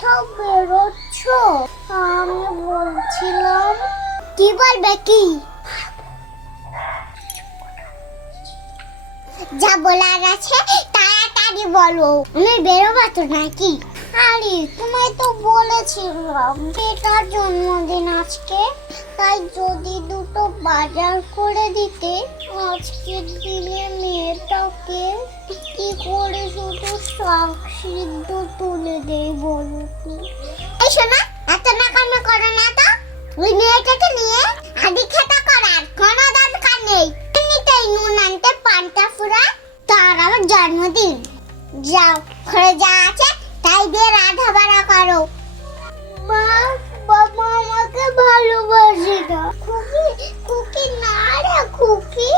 কোথাও বেরোচ্ছ? আমি বলছিলাম কি বলবে কি? যা বলার আছে তাড়াতাড়ি বলো, আমি বেরোবো তো নাকি? আরে তোমায় তো বলেছিলাম মেয়েটার জন্মদিন আজকে, তাই যদি দুটো বাজার করে দিতে। আজকের দিনে মেয়েটাকে কি করে শুধু শাক সিদ্ধ তুলে দেয় বলো তো? এই শোনা, এত নাকামি করো না তো। ওই মেয়েটাকে নিয়ে আদি খেতা করার কোনো দরকার নেই। এমনিতেই নুন আনতে পান্তা ফুরা, তার আবার জন্মদিন। যাও, ঘরে যা আছে তাই দিয়ে রাধা বাড়া করো। মা, বাবা আমাকে ভালোবাসে না। খুকি, খুকি না রে খুকি।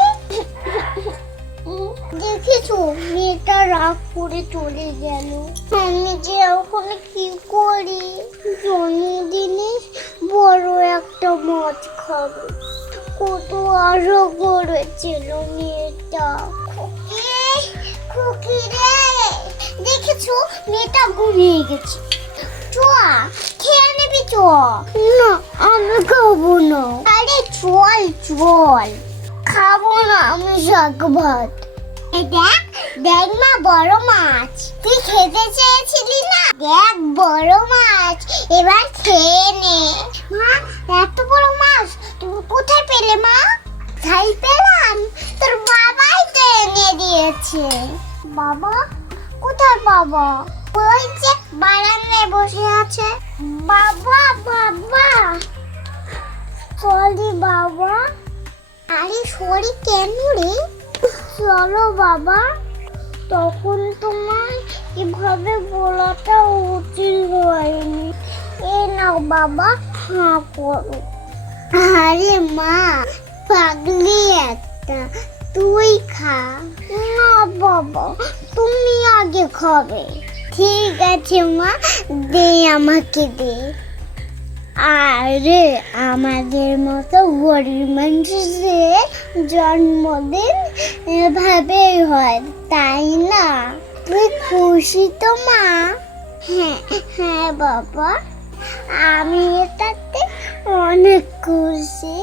দেখেছো মেয়েটা রাগ করে চলে গেল। আমি যে ওখানে কি করি? জন্মদিনে বড় একটা মদ খাবে, কত আশা করেছিল মেয়েটা। খুকি, খুকি রে, দেখেছো মেয়েটা ঘুমিয়ে গেছে। চোয়া খেয়ে নেবি চ। না আমি খাবো না। আরে চল চল। খাবো না আমি শাক ভাত। দেখ দেখ মা, বড় মাছ। তুই খেতে চেয়েছিলি না, দেখ বড় মাছ, এবার খেয়ে নে। মা, এত বড় মাছ তুমি কোথায় পেলে মা? তাই পেলাম, তোর বাবাই তো এনে দিয়েছে। বাবা? কোথায় বাবা? ওই যে বারান্দায় বসে আছে। বাবা, বাবা। সরি বাবা। আরে সরি কেন রে? চলো বাবা। তখন তোমায় এভাবে বলাটা উচিত হয়নি। এ নাও বাবা, হাঁ করো। আরে মা, পাগলি একটা, তুই খা। না বাবা, তুমি আগে খাবে। ঠিক আছে মা, দে আমাকে দে। আরে আমাদের মতো গরিব মানুষের জন্মদিন এভাবেই হয়, তাই না? তুই খুশি তো মা? হ্যাঁ হ্যাঁ বাবা, আমি এটাতে অনেক খুশি।